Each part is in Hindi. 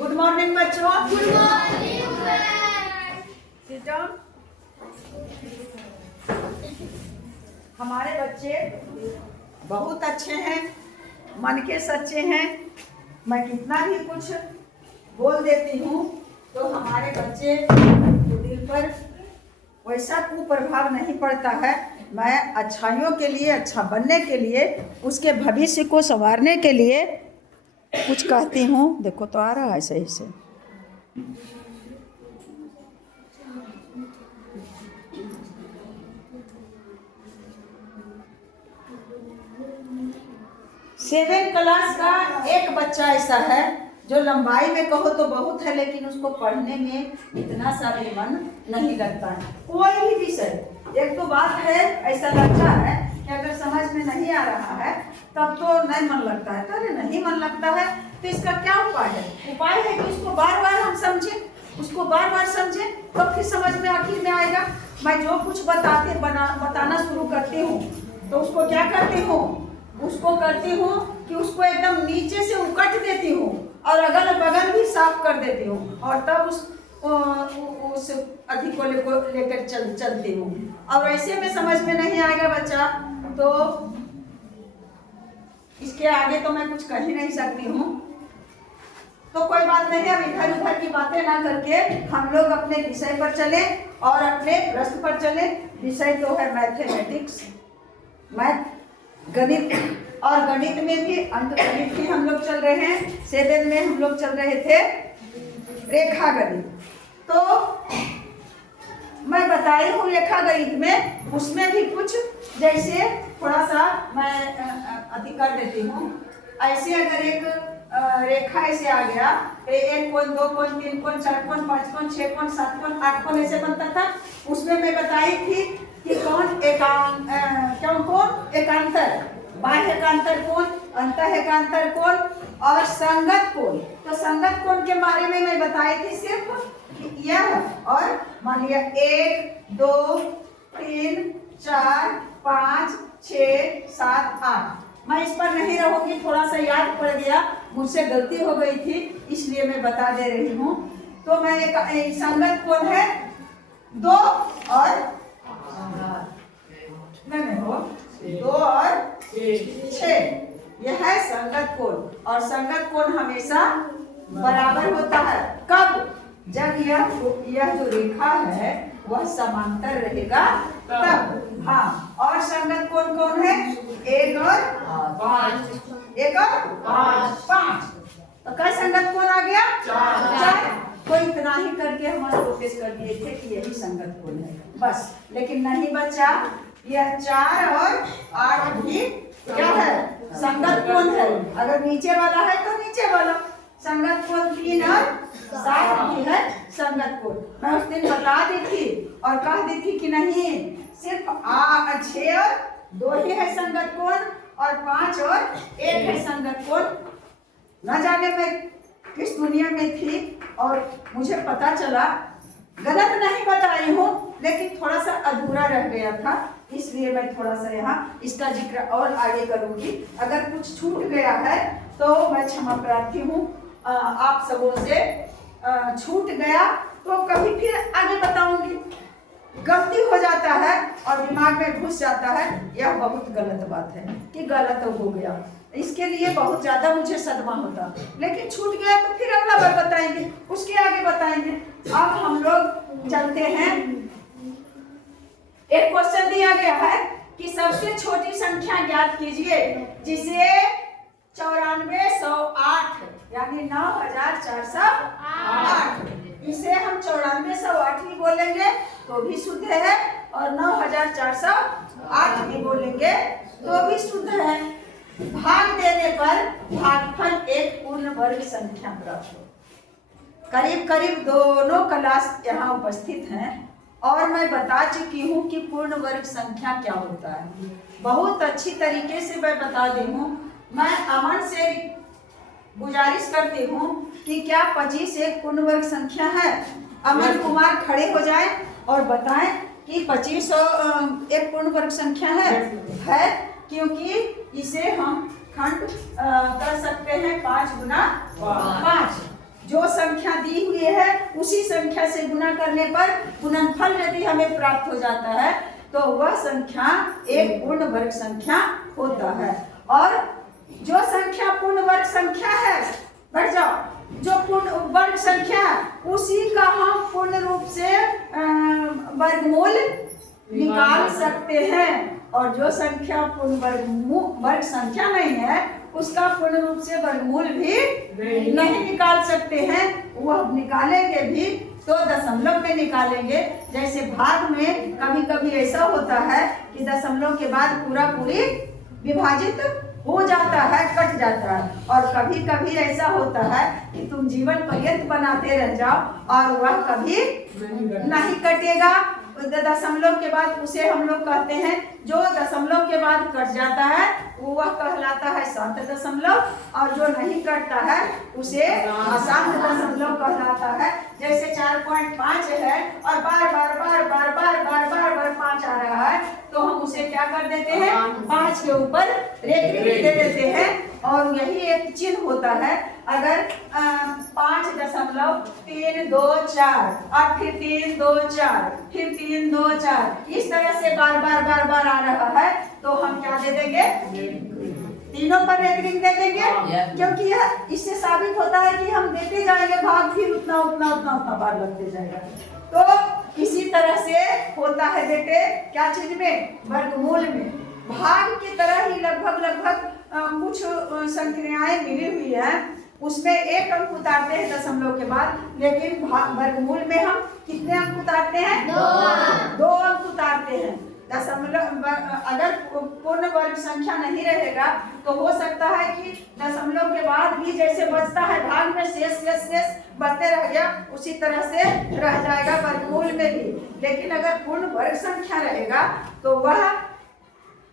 गुड मॉर्निंग बच्चों। Good morning. Sit down. हमारे बच्चे बहुत अच्छे हैं, मन के सच्चे हैं। मैं कितना भी कुछ बोल देती हूँ तो हमारे बच्चे के दिल पर वैसा कुप्रभाव नहीं पड़ता है। मैं अच्छाइयों के लिए, अच्छा बनने के लिए, उसके भविष्य को संवारने के लिए कुछ कहती हूँ। देखो तो आ रहा है सही से। सेवन क्लास का एक बच्चा ऐसा है जो लंबाई में कहो तो बहुत है, लेकिन उसको पढ़ने में इतना सा भी मन नहीं लगता है। कोई भी विषय, एक तो बात है ऐसा लगता है कि अगर समझ में नहीं आ रहा है तब तो नहीं मन लगता है। अरे नहीं मन लगता है तो इसका क्या उपाय है? उपाय है कि उसको बार बार हम समझें, उसको बार बार समझें, तब फिर समझ में आखिर में आएगा। मैं जो कुछ बताना शुरू करती हूँ तो उसको क्या करती हूँ, उसको करती हूँ कि उसको एकदम नीचे से उकट देती हूँ और अगल बगल भी साफ कर देती हूँ, और तब उस अधिक को लेकर चलती हूँ। और ऐसे में समझ में नहीं आएगा बच्चा तो इसके आगे तो मैं कुछ कह ही नहीं सकती हूँ। तो कोई बात नहीं, अब इधर उधर की बातें ना करके हम लोग अपने विषय पर चले और अपने प्रश्न पर चले। विषय तो है मैथमेटिक्स, मैथ, गणित। और गणित में भी अंकगणित भी हम लोग चल रहे हैं। 7 में हम लोग चल रहे थे रेखा गणित। तो मैं बताई हूँ रेखा गणित में, उसमें भी कुछ जैसे थोड़ा सा मैं अति कर देती हूँ। ऐसे अगर एक रेखा ऐसे आ गया, 1 कोण, 2 कोण, 3 कोण, 4 कोण, 5 कोण, 6 कोण, 7 कोण, 8 कोण ऐसे बनता था। उसमें मैं बताई थी कि कौन एकांतर, बाह्य एकांतर कोण, अंतः एकांतर कोण और संगत कोण। तो संगत कोण के बारे में मैं बताई थी सिर्फ यह, और मान लिया 1 2 3 4 5 6 7 8। मैं इस पर नहीं रहूंगी, थोड़ा सा याद पड़ गया, मुझसे गलती हो गई थी इसलिए मैं बता दे रही हूँ। तो मैं एक संगत कोण है 2 और 2 और 6, यह है संगत कोण। और संगत कोण हमेशा बराबर होता है। कब? जब यह जो रेखा है वह समांतर रहेगा तब। हाँ, और संगत कोण कौन है? 1 और 5। 1 और 5। तो कई संगत कोण आ गया? 4। तो इतना ही करके हम नोटिस कर दिए थे कि यही संगत कोण है बस। लेकिन नहीं बच्चा, यह 4 और 8 भी क्या है? संगत कोण है। अगर नीचे वाला है तो नीचे वाला संगत कोण। 3 और 7 भी है संगत कोण। मैं उस दिन बता दी थी और कह दी थी कि नहीं, सिर्फ 6 और 2 ही है संगत कोण और 5 और 1 है संगत कोण। न जाने मैं किस दुनिया में थी और मुझे पता चला, गलत नहीं बताई हूँ लेकिन थोड़ा सा अधूरा रह गया था, इसलिए मैं थोड़ा सा यहाँ इसका जिक्र और आगे करूँगी। अगर कुछ छूट गया है तो मैं क्षमा प्रार्थी हूँ आप सबों से। छूट गया तो कभी फिर आगे बताऊंगी। गलती हो जाता है और दिमाग में घुस जाता है, यह बहुत गलत बात है कि गलत हो गया। इसके लिए बहुत ज्यादा मुझे सदमा होता, लेकिन छूट गया तो फिर अगला बार बताएंगे, उसके आगे बताएंगे। अब हम लोग चलते हैं। एक क्वेश्चन दिया गया है कि सबसे छोटी संख्या ज्ञात कीजिए जिसे 9408 यानी 9408, इसे हम 9408 भी बोलेंगे तो भी शुद्ध है और 9408 भी बोलेंगे तो भी शुद्ध है। भाग देने पर भागफल एक पूर्ण वर्ग संख्या प्राप्त हो। करीब करीब दोनों क्लास यहाँ उपस्थित हैं और मैं बता चुकी हूँ कि पूर्ण वर्ग संख्या क्या होता है। बहुत अच्छी तरीके से मैं बता दी हूँ। मैं अमन से गुजारिश करती हूँ कि क्या 25 एक पूर्ण वर्ग संख्या है? अमन कुमार खड़े हो जाएं और बताएं कि 25 एक पूर्ण वर्ग संख्या है, क्योंकि इसे हम खंड कर सकते हैं 5 गुना 5, जो संख्या दी हुई है उसी संख्या से गुना करने पर गुणनफल यदि हमें प्राप्त हो जाता है तो वह संख्या एक पूर्ण वर्ग संख्या होता है। और जो संख्या पूर्ण वर्ग संख्या है, बढ़ जाओ, जो पूर्ण वर्ग संख्या है उसी का हम पूर्ण रूप से वर्गमूल निकाल सकते हैं। और जो संख्या पूर्ण वर्ग संख्या नहीं है उसका पूर्ण रूप से वर्गमूल भी नहीं निकाल सकते हैं। वह निकालेंगे भी तो दशमलव में निकालेंगे। जैसे भाग में कभी कभी ऐसा होता है कि दशमलव के बाद पूरा पूरी विभाजित हो जाता है, कट जाता है। और कभी कभी ऐसा होता है कि तुम जीवन पर्यंत बनाते रह जाओ और वह कभी नहीं कटेगा। दशमलव के बाद उसे हम लोग कहते हैं, जो दशमलव के बाद कट जाता है वह कहलाता है शांत दशमलव, और जो नहीं कटता है उसे अशांत दशमलव कहलाता है। जैसे 4.5 है और बार बार बार बार बार बार बार बार 5 आ रहा है तो हम उसे क्या कर देते हैं, 5 के ऊपर रेखा दे देते हैं। और यही एक चिन्ह होता है। अगर 5.324 और फिर 324 फिर 324 इस तरह से बार बार बार बार आ रहा है तो हम क्या दे देंगे, तीनों पर रेटिंग दे देंगे। क्योंकि यह इससे साबित होता है कि हम देते जाएंगे भाग, फिर उतना उतना उतना उतना बार लगते जाएगा। तो इसी तरह से होता है बेटे, क्या चीज में, वर्गमूल में। भाग की तरह ही लगभग लगभग कुछ संख्याएं मिली हुई है, उसमें एक अंक उतारते हैं दशमलव के बाद, लेकिन वर्गमूल में हम कितने अंक उतारते हैं, 2 अंक उतारते हैं। दशमलव अगर पूर्ण वर्ग संख्या नहीं रहेगा तो हो सकता है कि दशमलव के बाद भी जैसे बचता है भाग में शेष शेष शेष बढ़ते रह गया, उसी तरह से रह जाएगा वर्गमूल में भी। लेकिन अगर पूर्ण वर्ग संख्या रहेगा तो वह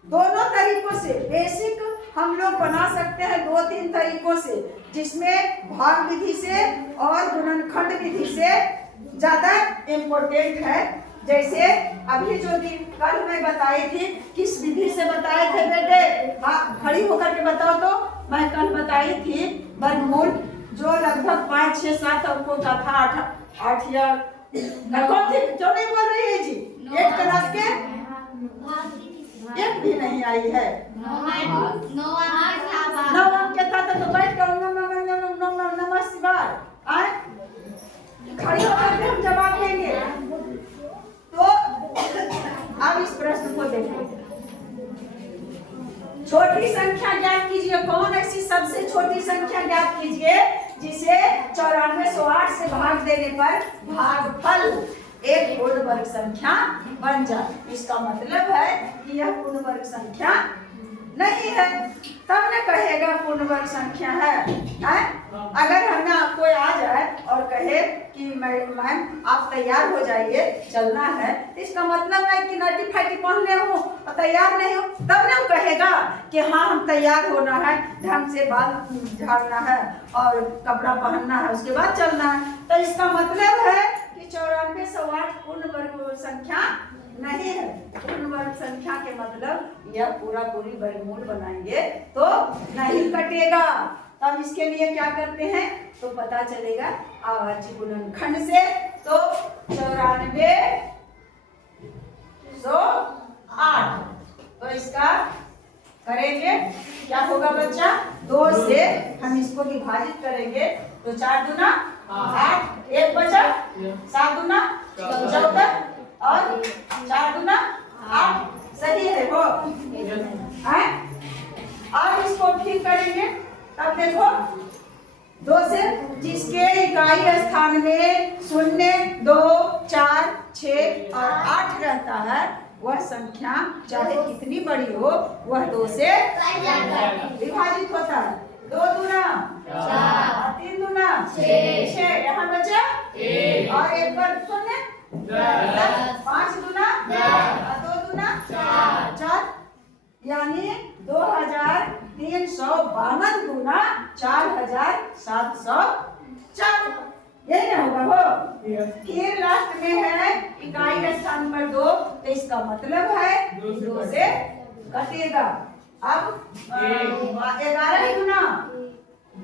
दोनों तरीकों से बेसिक हम लोग बना सकते हैं, 2-3 तरीकों से, जिसमें भाग विधि से और गुणनखंड विधि से ज्यादा इम्पोर्टेंट है। जैसे अभी जो कल मैं बताई थी, किस विधि से बताए थे बेटे, हाँ खड़ी होकर के बताओ तो। मैं कल बताई थी वर्गमूल जो लगभग 5, 6, 7 अंकों का था, 8 या कौन थी, क्यों नहीं बोल रही है जी, 8 क्लास के एक भी नहीं आई है। 9 अंक के था तो बैठ कर नमः शिवाय आए, खड़ी होकर के हम जवाब देंगे। तो अब इस प्रश्न को देखो, छोटी संख्या ज्ञात कीजिए। कौन ऐसी सबसे छोटी संख्या ज्ञात कीजिए जिसे 9408 से भाग देने पर भागफल एक पूर्ण वर्ग संख्या बन जाए। इसका मतलब है कि यह पूर्ण वर्ग संख्या नहीं है, तब न कहेगा पूर्ण वर्ग संख्या है। अगर हमें कोई आ जाए और कहे कि मैम आप तैयार हो जाइए, चलना है, इसका मतलब है कि नटी फटी पहनने हूँ और तैयार नहीं हूँ, तब न कहेगा कि हाँ हम तैयार होना है, ढंग से बाल झाड़ना है और कपड़ा पहनना है, उसके बाद चलना है। तो इसका मतलब है कि 9408 पूर्ण वर्ग संख्या नहीं है। पूर्ण वर्ग संख्या के मतलब यह पूरा पूरी वर्गमूल बनाएंगे तो नहीं कटेगा। तब इसके लिए क्या करते हैं तो पता चलेगा आवर्ती गुणनखंड से। तो 9408 तो इसका करेंगे, क्या होगा बच्चा, 2 से हम इसको विभाजित करेंगे तो 4 दूना 8, 1 बचा, 7 दूना 14 और 4 दूना 8, सही है वो। अब इसको ठीक करेंगे, तब देखो 2 से जिसके इकाई स्थान में 0, 2, 4, 6 और 8 रहता है, वह संख्या चाहे कितनी बड़ी हो वह 2 से विभाजित होता है। 2 दूना 4, 3 दूना 6, यहाँ बचा 1 और 1 पर 0, 5 दूना 2 दूना 4, यानी 2352 गुना 4704, यही ना होगा वो। फिर लास्ट में है इकाई स्थान पर 2, तो इसका मतलब है 2 से कटेगा। अब 11 गुना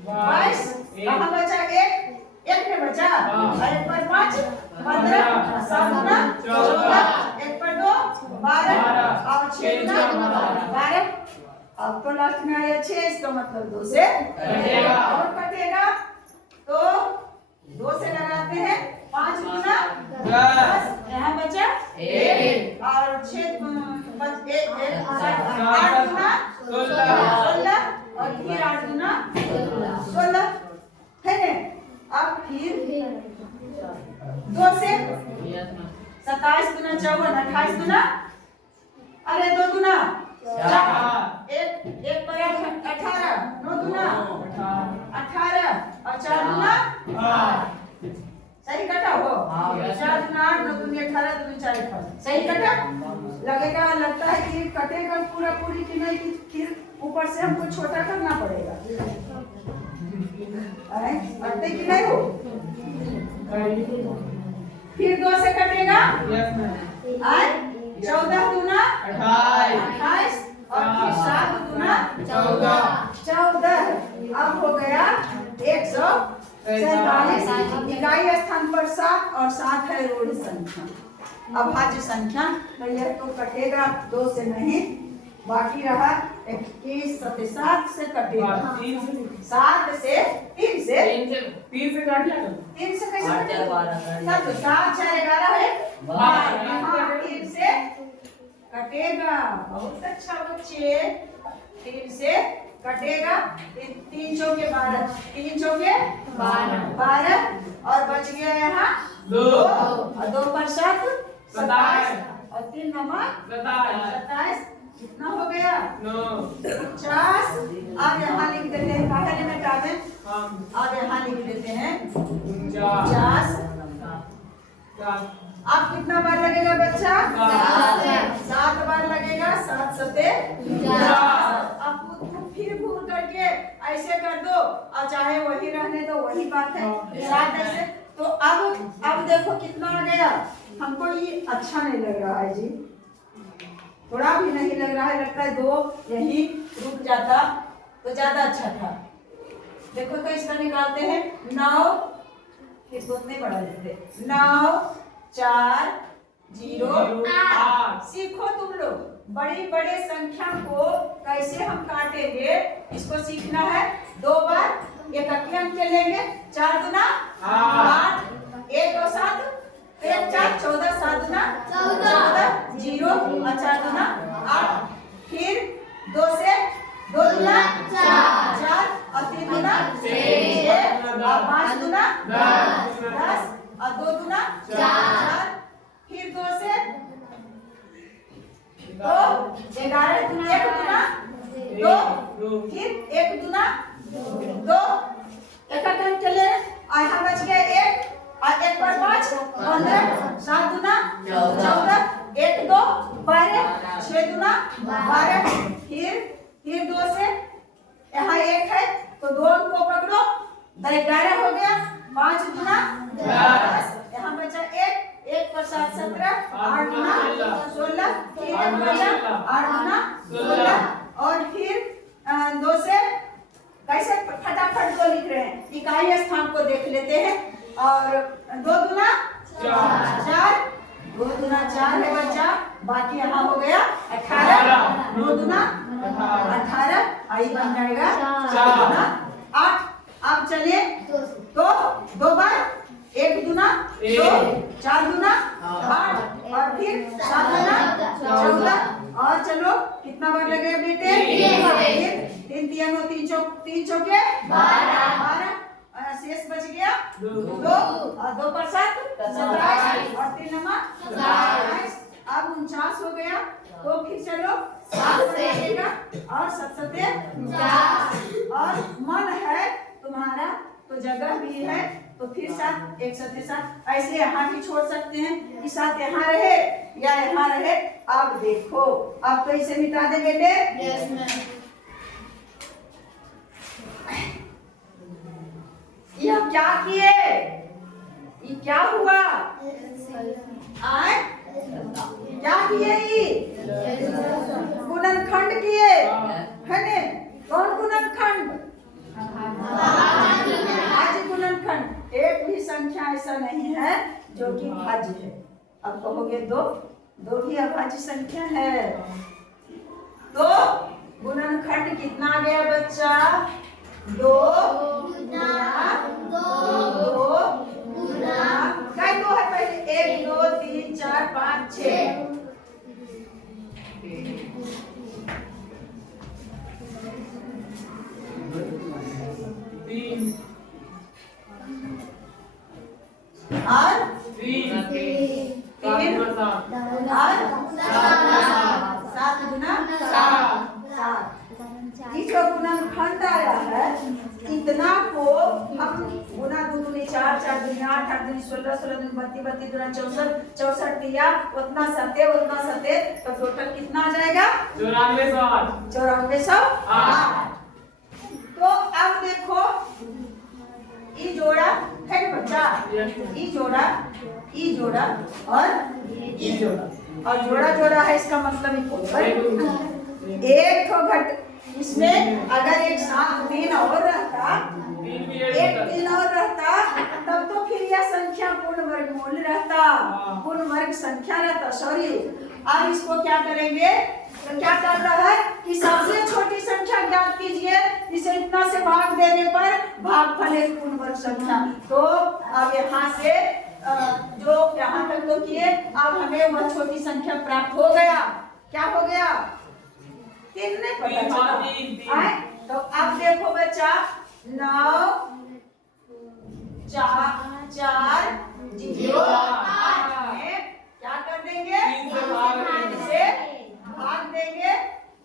22, कहाँ बचा 1 एक में बचा और एक पर 5 15 7 गुना 14 एक पर 2 12 और 6 गुना 12। अब तो लास्ट में आया 6, इसका मतलब 2 से कटेगा और कटेगा तो 2 से लगाते हैं 5 गुना 10 यहाँ बचा 1 और 6 8 गुना 16 और फिर 8 गुना 16 है ना। अब फिर 2 से 27 गुना 54 28 गुना अरे 2 गुना 4 एक पर 18 9 गुना 18 और 4 गुना 8 सही कटा हो 4 गुना 8 9 दूनी 18 दूनी 4 सही कटा। लगेगा लगता है कि कटेगा पूरा पूरी कि नहीं, फिर ऊपर से हमको छोटा करना पड़ेगा कटते कि नहीं हो। फिर 2 से कटेगा 14 गुना 28 और फिर 7 गुना 14 अब हो गया 147। इकाई स्थान पर 7 और 7 है रोड संख्या अभाज्य संख्या, तो यह तो कटेगा 2 से नहीं, बाकी रहा 21 7 से कटेगा 7 से 3 से काट लिया 3 से कैसे कटेगा तब 7 4 11 है 12 3 से कटेगा। बहुत अच्छा बच्चे 3 से कटेगा 3 चौके 12 3 चौके 12 और बच गया यहाँ 2 और 2 पर 7 27 और 3 नंबर 27 कितना हो गया 50। अब यहाँ लिख देते हैं पहले में टाइम अब यहाँ लिख देते हैं 50। अब कितना बार लगेगा बच्चा 7 बार लगेगा 7 सते 50। अब फिर भूल करके ऐसे कर दो और चाहे वही रहने दो वही बात है 7 ऐसे। तो अब देखो कितना आ गया, हमको ये अच्छा नहीं लग रहा है जी, थोड़ा भी नहीं लग रहा है, लगता है 2 यही रुक जाता तो ज्यादा अच्छा था। देखो तो इसका निकालते हैं 9 फिर उतने बड़ा लेते 9 4 0 8। सीखो तुम लोग बड़ी बड़े संख्या को कैसे हम काटेंगे, इसको सीखना है। 2 बार एक अंक के लेंगे 4 गुना 8 1 और 7 1 4 14 7 गुना 14 0 और 4 गुना 8। फिर 2 से 2 गुना 4 और 3 गुना 6 और 5 गुना 10 और 2 गुना 4। फिर 2 से 2 11 गुना 1 गुना 2 फिर 1 गुना 2 एक अंक चले और यहाँ बच गया 1 और 1 पर 5 15 7 गुना 14 1 2 12 6 गुना 12। फिर 2 से यहाँ 1 है तो 2 को पकड़ो 11 हो गया 5 गुना 10 यहाँ बचा 1 पर 7 17 8 गुना 16 फिर 1 बचा 8 गुना 16 और फिर 2 से कैसे फटाफट 2 लिख रहे हैं, इकाई स्थान को देख लेते हैं और 2 गुना 4 2 गुना 4 है बच्चा, बाकी यहाँ हो गया 18 2 गुना 18 आई बन जाएगा 4 गुना 8। अब चले तो 2 बार 1 गुना 2 4 गुना 8 और फिर 7 गुना 14 और चलो कितना बार लगे बेटे 3 3 चौके 12 शेष बच गया 2 और 2 पर 7 27 और 3 नंबर 27। अब 49 हो गया तो फिर चलो 7 से लगेगा और 7 सते 50 और मन है तुम्हारा तो जगह भी है तो फिर 7 1 सते 7 ऐसे यहाँ भी छोड़ सकते हैं कि 7 यहाँ रहे या यहाँ रहे। अब देखो आप तो इसे मिटा दे बेटे। यह क्या किए, ये क्या हुआ आए क्या किए, ये गुणनखंड किए है ने। कौन गुणनखंड, आज गुणनखंड 1 ऐसा नहीं है जो कि भाज्य है। अब कहोगे दो, दो भी अभाज्य संख्या है। तो गुणनखंड कितना आ गया बच्चा? 2 गुना 2 गुना क्या 2 है पहले? 1 2 3 4 5 6 और 3 और 7 गुना 7। ये जो गुणनखंड आया है इतना को हम गुना 2 दूनी 4 4 दूनी 8 8 दूनी 16 16 दूनी 32 32 दूना 64 64 दिया उतना सते तो टोटल कितना आ जाएगा? 9400। तो अब देखो ये जोड़ा है बच्चा, ये जोड़ा और ये जोड़ा और जोड़ा है, इसका मतलब एक तो घट इसमें अगर एक साथ 3 और रहता, एक 3 और रहता तब तो फिर यह संख्या पूर्ण वर्गमूल रहता, पूर्ण वर्ग संख्या रहता। सॉरी, अब इसको क्या करेंगे? तो क्या कर रहा है कि सबसे छोटी संख्या ज्ञात कीजिए, इसे इतना से भाग देने पर भागफल एक पूर्ण वर्ग संख्या। तो अब यहाँ से जो यहाँ तक तो किए, अब हमें वह छोटी संख्या प्राप्त हो गया। क्या हो गया? 3 नहीं पता चला। तो अब देखो बच्चा 9 4 4 0 8 में क्या कर देंगे? इसे भाग देंगे।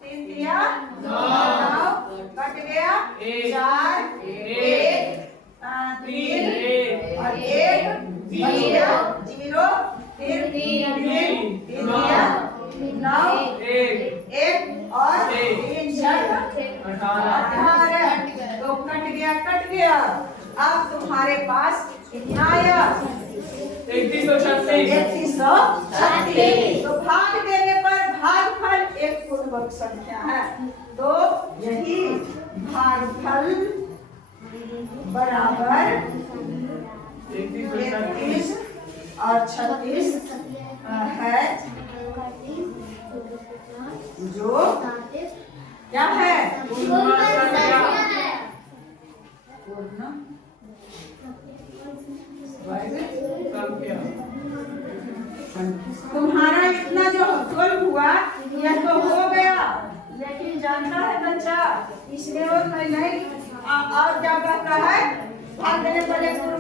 3 दिया 9 कट गया 4 1 3 और 1 0 फिर 3 दिया 9 1 और 3 6 18 तो कट गया। अब तुम्हारे पास कितना आया? 3136। तो भाग देने पर भागफल एक पूर्ण वर्ग संख्या है। तो यही भागफल बराबर 31 और 36 है, जो क्या है? तुम्हारा इतना जो सोल्व हुआ यह तो हो गया, लेकिन जानता है बच्चा इसमें और नहीं और क्या कहता है? भाग देने पर एक पूर्ण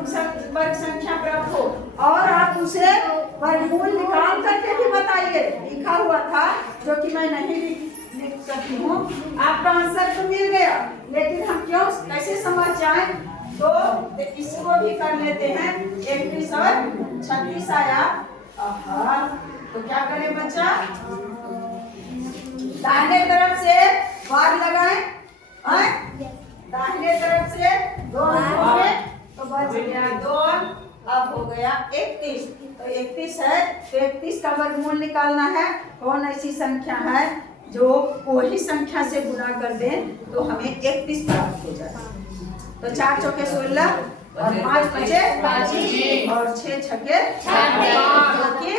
वर्ग संख्या प्राप्त हो, और आप उसे वर्गमूल निकाल करके भी बताइए। लिखा हुआ था जो कि मैं नहीं लिख सकती हूँ। आपका आंसर तो मिल गया, लेकिन हम क्यों कैसे समझ जाए? तो इसको भी कर लेते हैं। 31 और 36 आया। तो क्या करें बच्चा? दाहिने तरफ से वार लगाएं, दाहिने तरफ से 2 तो बच गया 2। अब हो गया 31। तो 31 है, तो 31 का वर्गमूल निकालना है। कौन ऐसी संख्या है जो वही संख्या से गुणा कर दें तो हमें 31 प्राप्त हो जाए? तो 4 चौके 16 और 5 बचे 25 और 6 छक्के 26,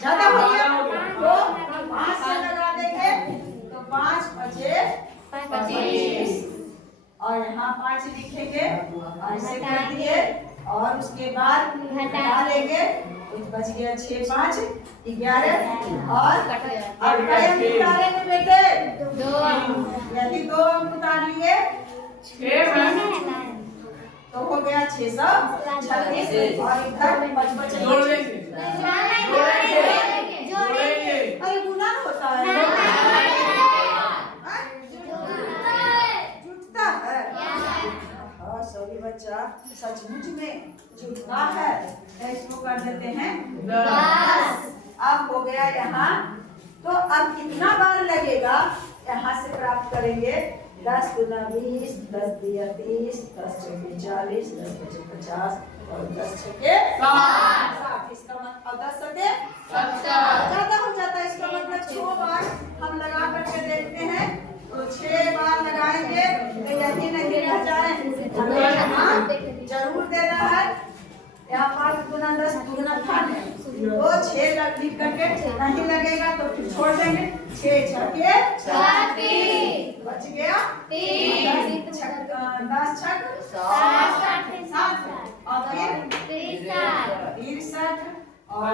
ज्यादा हो गया तो 5 से लगा देंगे तो 5 बचे 25 और यहाँ 5 लिखेंगे ऐसे कर दिए और उसके बाद घटा लेंगे तो बच गया 6 5 11 और अंक उतारेंगे बेटे 2। यदि 2 अंक उतार लिए तो हो गया 636 और इधर 55 अरे गुना होता है, जुटता है। सॉरी बच्चा, सचमुच में जुटता है। इसको कर देते हैं 10। अब हो गया यहाँ। तो अब कितना बार लगेगा यहाँ से प्राप्त करेंगे? 10 दूना 20, 10 दिया 30, 10 चौके 40, 10 पचे 50 और 10 छक्के 60। इसका मतलब 10 सके 70 ज्यादा हो जाता है। इसका मतलब 6 बार हम लगा करके देखते हैं। तो 6 बार लगाएंगे तो यदि नहीं रह जाए हमें यहाँ जरूर देना है। यहाँ 5 गुना 10 दुगुना खान है, तो 6 लिख करके नहीं लगेगा तो फिर छोड़ देंगे। 6 छक्के 36 बच गया 3 10 छक 7 और फिर 63 और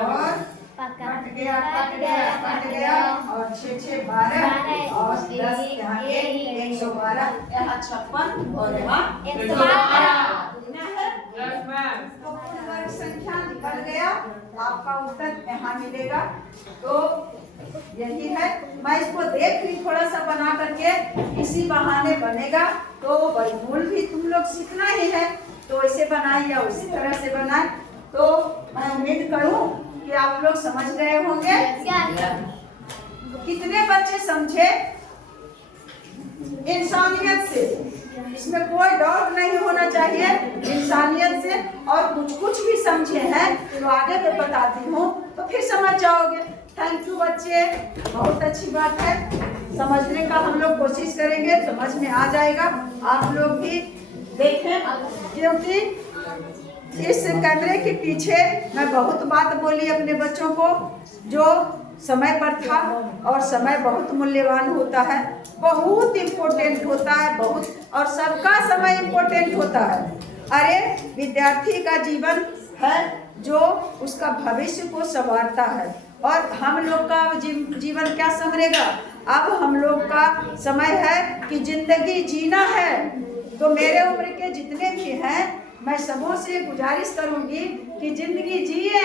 कट गया और 6 6 12 और 10 यहाँ 112 यहाँ 56 और यहाँ 112 तो कुल वर्ग संख्या निकल गया। आपका उत्तर यहाँ मिलेगा। तो यही है, मैं इसको देख ली थोड़ा सा बना करके, इसी बहाने बनेगा। तो वर्गमूल भी तुम लोग सीखना ही है, तो ऐसे बनाए या उसी तरह से बनाए। तो मैं उम्मीद करूं कि आप लोग समझ गए होंगे। कितने बच्चे समझे? इंसानियत से, इसमें कोई डाउट नहीं होना चाहिए, इंसानियत से। और कुछ कुछ भी समझे हैं तो आगे मैं बताती हूँ तो फिर समझ जाओगे। थैंक यू बच्चे, बहुत अच्छी बात है। समझने का हम लोग कोशिश करेंगे, समझ में आ जाएगा। आप लोग भी देखें, क्योंकि इस कैमरे के पीछे मैं बहुत बात बोली अपने बच्चों को, जो समय पर था। और समय बहुत मूल्यवान होता है, बहुत इम्पोर्टेंट होता है, बहुत, और सबका समय इम्पोर्टेंट होता है। अरे विद्यार्थी का जीवन है जो उसका भविष्य को संवारता है। और हम लोग का जीवन क्या संवरेगा? अब हम लोग का समय है कि जिंदगी जीना है। तो मेरे उम्र के जितने भी हैं, मैं सबों से गुजारिश करूंगी कि जिंदगी जिए,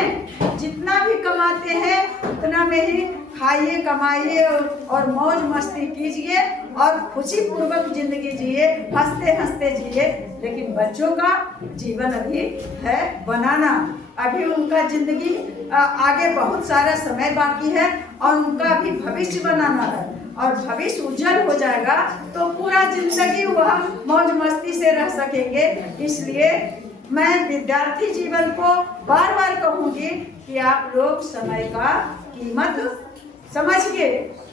जितना भी कमाते हैं उतना में ही खाइए, कमाइए और मौज मस्ती कीजिए और खुशी पूर्वक जिंदगी जिए, हंसते हंसते जिए। लेकिन बच्चों का जीवन अभी है बनाना, अभी उनका जिंदगी आगे बहुत सारा समय बाकी है और उनका भी भविष्य बनाना है। और भविष्य उज्जवल हो जाएगा तो पूरा जिंदगी वह मौज मस्ती से रह सकेंगे। इसलिए मैं विद्यार्थी जीवन को बार बार कहूंगी कि आप लोग समय का कीमत समझिए।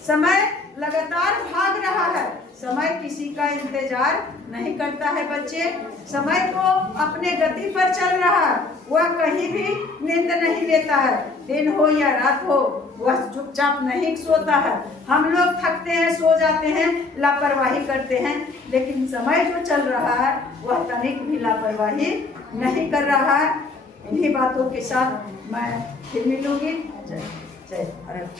समय लगातार भाग रहा है, समय किसी का इंतजार नहीं करता है बच्चे। समय तो अपने गति पर चल रहा है, वह कहीं भी नींद नहीं लेता है, दिन हो या रात हो, वह चुपचाप नहीं सोता है। हम लोग थकते हैं, सो जाते हैं, लापरवाही करते हैं, लेकिन समय जो चल रहा है वह तनिक भी लापरवाही नहीं कर रहा है। इन्हीं बातों के साथ मैं फिर मिलूंगी। जय जय भारत।